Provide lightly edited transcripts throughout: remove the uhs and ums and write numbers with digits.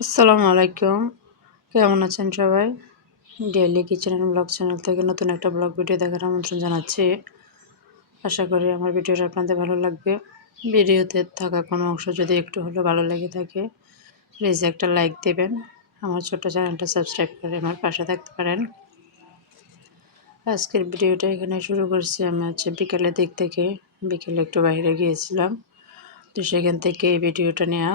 আসসালামু আলাইকুম। কেমন আছেন সবাই? Daily kitchen and blog channel থেকে নতুন একটা ব্লগ ভিডিও দেখার আমন্ত্রণ জানাচ্ছি। আশা করি আমার ভিডিওটা আপনাদের ভালো লাগবে। ভিডিওতে থাকা কোনো অংশ যদি একটু হলেও ভালো লেগে থাকে, প্লিজ একটা লাইক দেবেন। আমার ছোট্ট চ্যানেলটা সাবস্ক্রাইব করে আমার পাশে থাকতে পারেন। আজকের ভিডিওটা এখানে শুরু করছি। আমি বিকেলের দিক থেকে বিকেলে একটু বাইরে গিয়েছিলাম। তো সেখান থেকে এই ভিডিওটা নেওয়া।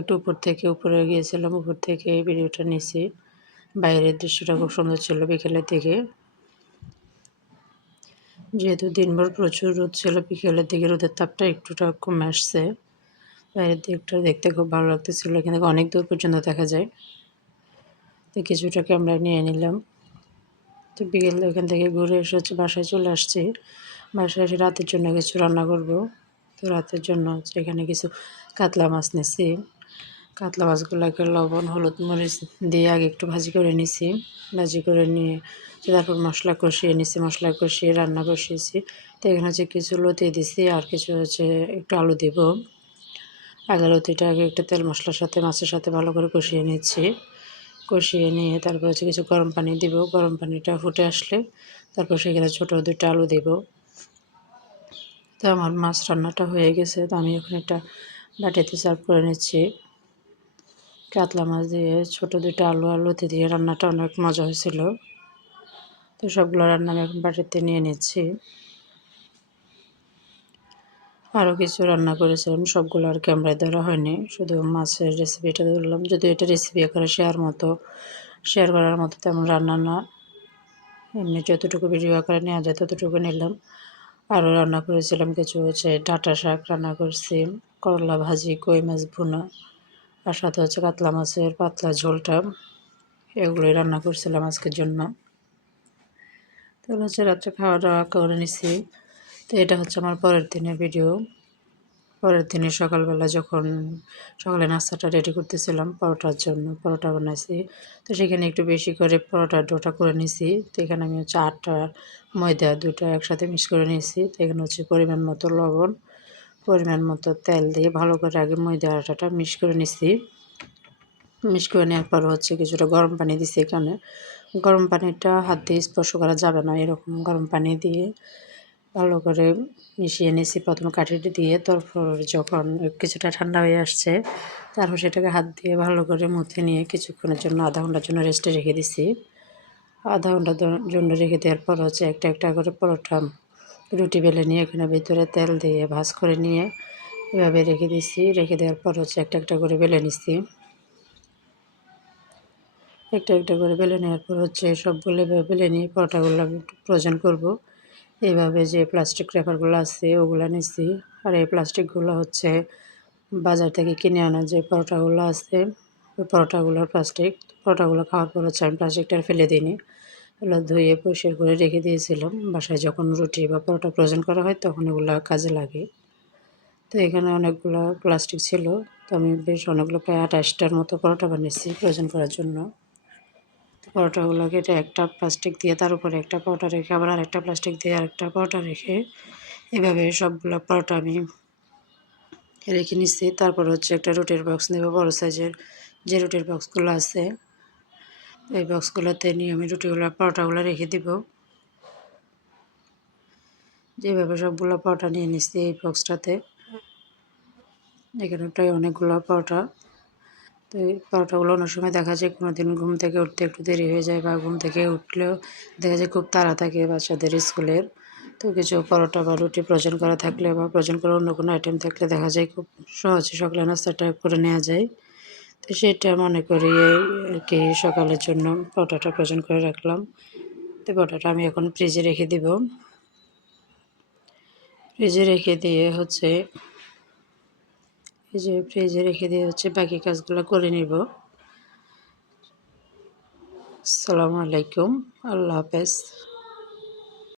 একটু উপরে গিয়েছিলাম, উপর থেকে এই ভিডিওটা নিছি। বাইরের দৃশ্যটা খুব সুন্দর ছিল বিকেলের দিকে। যেহেতু দিনভর প্রচুর রোদ ছিল, বিকেলের দিকে রোদের তাপটা একটুটা কমে আসছে। বাইরের দিকটা দেখতে খুব ভালো লাগতেছিল, এখান থেকে অনেক দূর পর্যন্ত দেখা যায়। তো কিছুটা ক্যামেরা নিয়ে নিলাম। তো বিকেলে ওখান থেকে ঘুরে এসে বাসায় চলে আসছি। বাসায় এসে রাতের জন্য কিছু রান্না করব। তো রাতের জন্য এখানে কিছু কাতলা মাছ নিছি। কাতলা মাছগুলোকে লবণ হলুদ মরিচ দিয়ে আগে একটু ভাজি করে নিছি। ভাজি করে নিয়ে তারপর মশলা কষিয়ে নিছি, মশলা কষিয়ে রান্না বসিয়েছি। তো এখানে কিছু লতি দিছি আর কিছু একটু আলু দিব। আগে লতিটা আগে একটু তেল মশলার সাথে মাছের সাথে ভালো করে কষিয়ে নিচ্ছি। কষিয়ে নিয়ে তারপর কিছু গরম পানি দিব। গরম পানিটা ফুটে আসলে তারপর সেখানে ছোটো দুটো আলু দিব। তো আমার মাছ রান্নাটা হয়ে গেছে। তো আমি এখন একটা বাটিতে সার্ভ করে নিচ্ছি। কাতলা মাছ দিয়ে ছোটো দুটো আলু আর লতি দিয়ে রান্নাটা অনেক মজা হয়েছিল। তো সবগুলো রান্না আমি এখন বাটিতে নিয়ে নিচ্ছি। আরও কিছু রান্না করেছিলাম, সবগুলো আর ক্যামেরায় ধরা হয়নি, শুধু মাছের রেসিপিটা ধরলাম। যদিও এটা রেসিপি করে শেয়ার করার মতো তেমন রান্না না, এমনি যতটুকু ভিডিও আকারে নেওয়া যায় ততটুকু নিলাম। আরও রান্না করেছিলাম কিছু ডাঁটা শাক রান্না করছি, করলা ভাজি, কই মাছ ভুনা, আর সাথে কাতলা মাছের পাতলা ঝোলটা, এগুলোই রান্না করছিলাম আজকের জন্য। তো রাত্রে খাওয়া দাওয়া করে নিছি। তো এটা আমার পরের দিনের ভিডিও। পরের দিনে সকালবেলা যখন সকালে নাস্তাটা রেডি করতেছিলাম পরোটার জন্য, পরোটা বানাইছি। তো সেখানে একটু বেশি করে পরোটার ডোটা করে নিছি। তো এখানে আমি আটা ময়দা দুটো একসাথে মিক্স করে নিয়েছি। তো এখানে পরিমাণ মতো লবণ, পরিমাণ মতো তেল দিয়ে ভালো করে আগে ময়দা আটাটা মিক্স করে নিছি। মিক্স করে নেওয়ার পর কিছুটা গরম পানি দিছি। এখানে গরম পানিটা হাত দিয়ে স্পর্শ করা যাবে না, এরকম গরম পানি দিয়ে ভালো করে মিশিয়ে নিয়েছি প্রথমে কাঠিটা দিয়ে। তারপর যখন কিছুটা ঠান্ডা হয়ে আসছে তারপর সেটাকে হাত দিয়ে ভালো করে মুথে নিয়ে কিছুক্ষণের জন্য আধা ঘন্টার জন্য রেস্টে রেখে দিছি। আধা ঘন্টার জন্য রেখে দেওয়ার পর একটা একটা করে পরোটা রুটি বেলে নিয়ে এখানে ভিতরে তেল দিয়ে ভাজ করে নিয়ে এভাবে রেখে দিছি। রেখে দেওয়ার পর একটা একটা করে বেলে নিছি। একটা একটা করে বেলে নেওয়ার পর সবগুলো বেলে নিয়ে পরোটাগুলো আমি একটু ফ্রোজেন করবো। এইভাবে যে প্লাস্টিক র্যাপারগুলো আছে ওগুলো নিছি। আর এই প্লাস্টিকগুলো বাজার থেকে কিনে আনা যে পরোটাগুলো আছে, ওই পরোটাগুলো খাওয়ার পর আমি প্লাস্টিকটা ফেলে দিইনি, এগুলো ধুয়ে পরিষ্কার করে রেখে দিয়েছিলাম। বাসায় যখন রুটি বা পরোটা ফ্রোজেন করা হয় তখন এগুলো কাজে লাগে। তো এখানে অনেকগুলো প্লাস্টিক ছিল, তো আমি বেশ অনেকগুলো প্রায় 28টার মতো পরোটা বানিয়েছি ফ্রোজেন করার জন্য। পরোটাগুলোকে একটা প্লাস্টিক দিয়ে তার উপরে একটা পরোটা রেখে আবার আরেকটা প্লাস্টিক দিয়ে আরেকটা পরোটা রেখে এভাবে সবগুলো পরোটা আমি রেখে নিচ্ছি। তারপর একটা রুটির বক্স নেব, বড় সাইজের যে রুটির বক্সগুলো আছে এই বক্সগুলোতে নিয়ে আমি পরোটাগুলো রেখে দিব। যেভাবে সবগুলো পরোটা নিয়ে নিচ্ছি এই বক্সটাতে। এখানে প্রায় অনেকগুলো পরোটা। তো এই পরোটাগুলো অনেক সময় দেখা যায় কোনো দিন ঘুম থেকে উঠতে একটু দেরি হয়ে যায়, বা ঘুম থেকে উঠলেও দেখা যায় খুব তাড়া থাকে বাচ্চাদের স্কুলের। তো কিছু পরোটা বা রুটি ফ্রোজেন করা থাকলে বা ফ্রোজেন করা অন্য কোনো আইটেম থাকলে দেখা যায় খুব সহজে সকালে নাস্তাটা করে নেওয়া যায়। তো সেটা মনে করি আর কি সকালের জন্য পরোটাটা ফ্রোজেন করে রাখলাম। তো পরোটাটা আমি এখন ফ্রিজে রেখে দিব। ফ্রিজে রেখে দিয়ে বাকি কাজগুলো করে নিব। আসসালামু আলাইকুম, আল্লাহ হাফেজ।